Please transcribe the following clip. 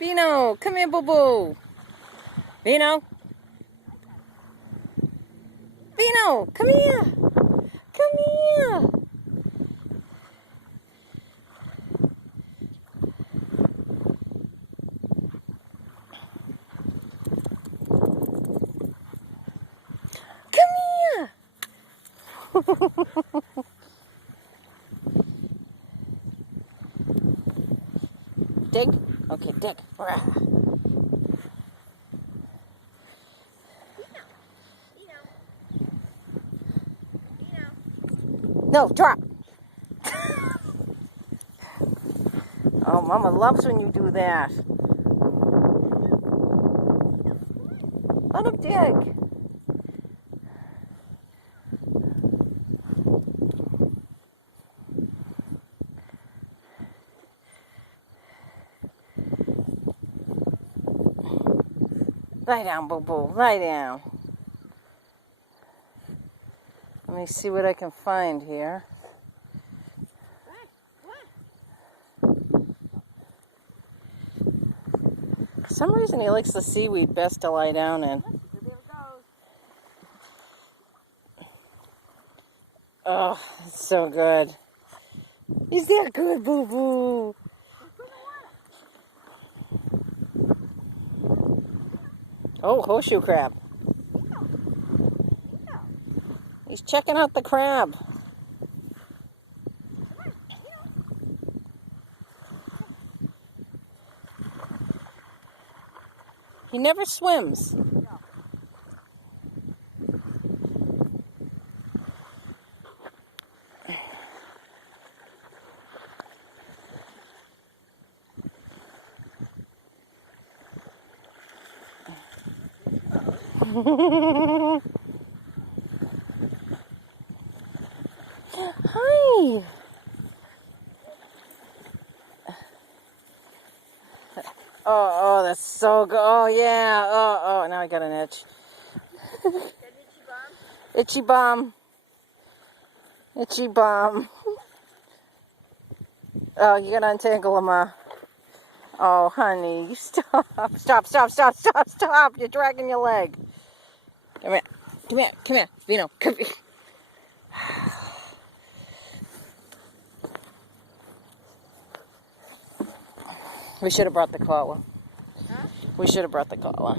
Vino, come here, boo-boo. Vino. Vino, come here. Come here. Come here. Dig? Okay, dig. No, drop. Oh, Mama loves when you do that. Let him dig. Lie down, boo-boo. Lie down. Let me see what I can find here. For some reason, he likes the seaweed best to lie down in. Oh, it's so good. Is that good, boo-boo? Oh, horseshoe crab. He's checking out the crab. He never swims. Hi. Oh, that's so good. Oh, yeah. Oh, now I got an itch. Itchy bum. Itchy bum. Oh, you gotta untangle him, Oh, honey, you stop. Stop. You're dragging your leg. Come here. Vino, come here. We should have brought the collar. Huh? We should have brought the collar.